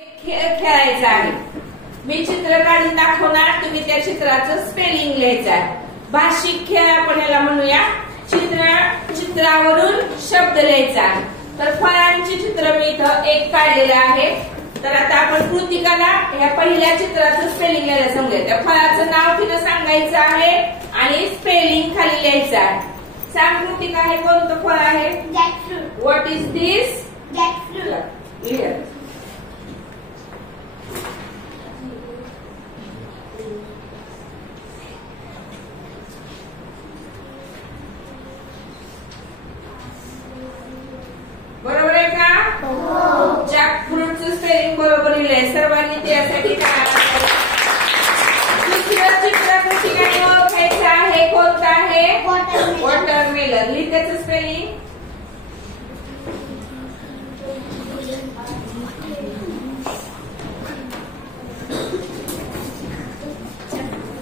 खेळ खेळायचा आहे। मी चित्र काढून दाखवणार, तुम्ही त्या चित्राचं स्पेलिंग लिहायचं आहे। भाषिक खेळ आपण याला म्हणूया। चित्रावरून शब्द लिहायचा। तर फळांची चित्र मी इथं एक काढलेलं आहे। तर आता आपण कृतिकाला ह्या पहिल्या चित्राचं स्पेलिंग लिहायला सांगूया। त्या फळाचं नाव तिला सांगायचं आहे आणि स्पेलिंग खाली लिहायचं आहे। सांग कृतिका, हे कोणतं फळ आहे? Jackfruit. What is this? Jackfruit. Here. बरोबर आहे का? हो। जॅकफ्रूटचं स्पेलिंग बरोबर लिहिलंय। सर्वांनी त्यासाठी दुसरं चित्र कृतिकाने ओळखायचं आहे। कोणतं आहे? वॉटरमेलन। लिह त्याचं स्पेलिंग।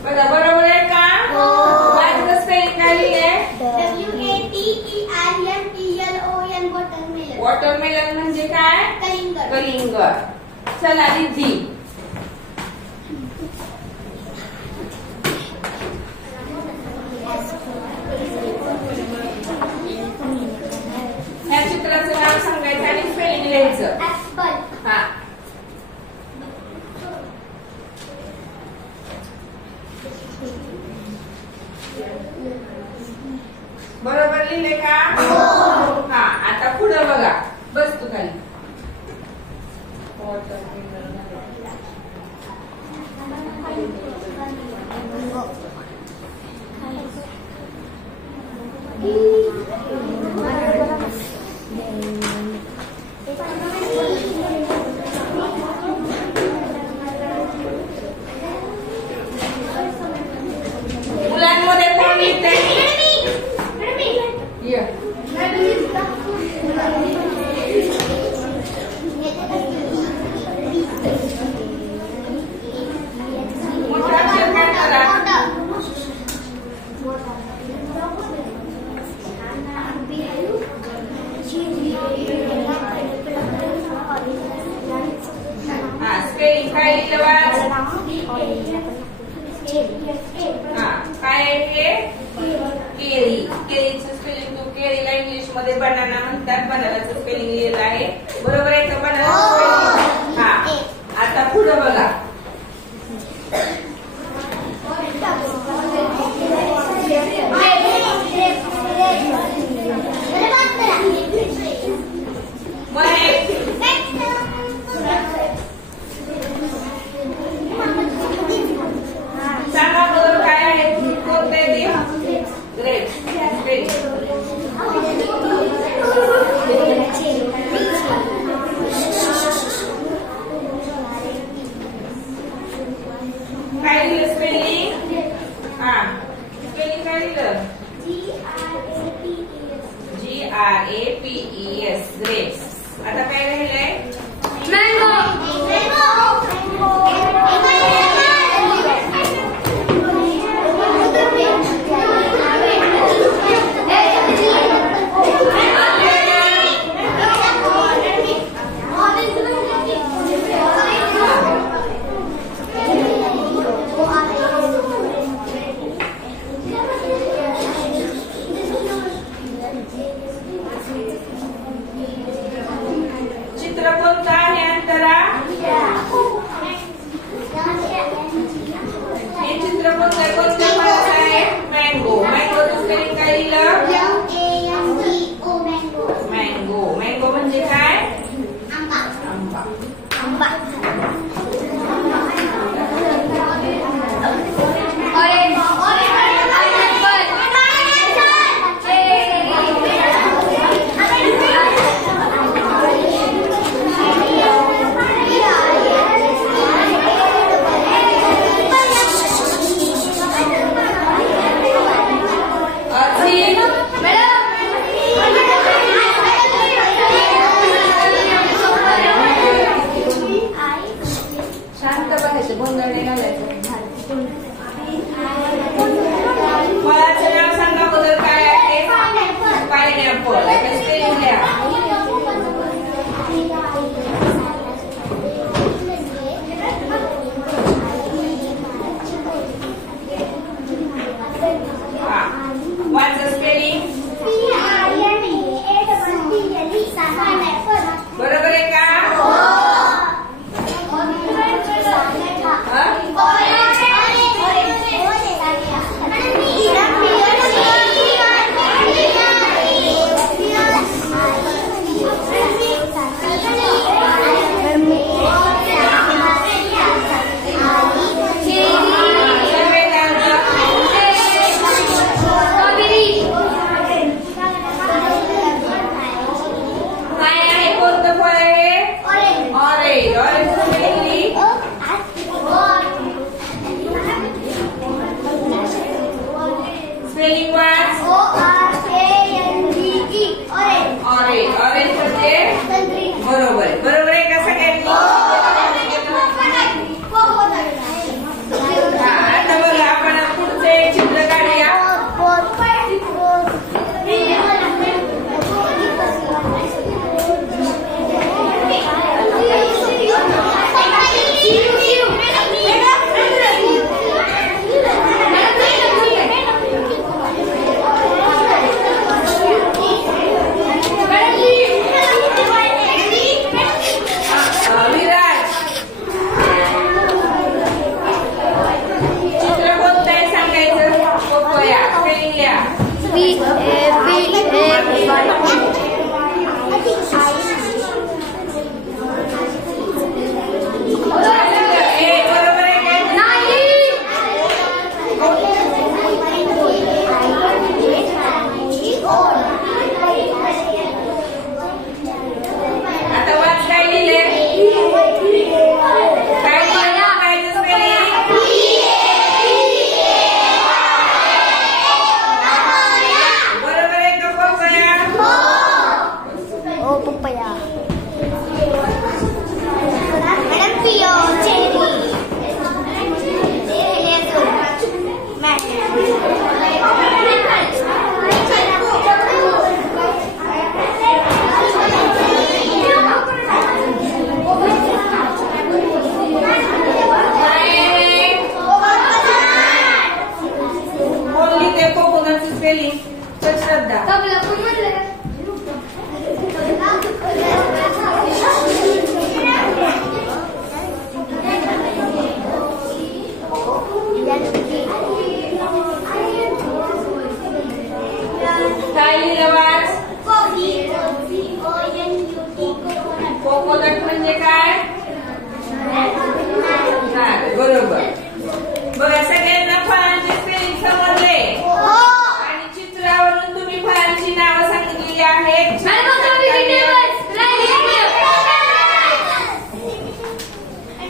बघा बरोबर आहे का? माझं स्पेलिंग काय लिहिलंय? WATERMELON। वॉटरमेलन म्हणजे काय? कलिंगड। कलिंगड। चला रिद्धी, ह्या चित्राचं नाव सांगायचं आणि स्पेलिंग लिहायचं। ऍपल। हा, बरोबर लिहिले का? हा, आता पुढे बघा। बस तू खाली। मुलांमध्ये कोण लिहितंय? स्पेलिंग काय लिहिलं बाळा? काय आहे? केळी। केळीचं स्पेलिंग तू केळीला इंग्लिश मध्ये बनाना म्हणतात। बनानाचं स्पेलिंग लिहिलं आहे। बरोबर आहे का? बनाना स्पेलिंग। हा, आता पुढे बघा। सांगा बरोबर काय आहे? कोणतं आहे ते? ग्रेप्स। काय लिहिलं स्पेलिंग? हा, स्पेलिंग काय लिहिलं? GRAPES। ग्रेप्स। आता काय राहिलंय? चित्र कोणतं आहे? अंतरा। हे चित्र कोणतं आहे? कोणत्या फळाचं आहे? मँगो। मँगोचं स्पेलिंग काय लिहिलं? MANGO। मँगो। मँगो म्हणजे काय? आंबा। आंबा।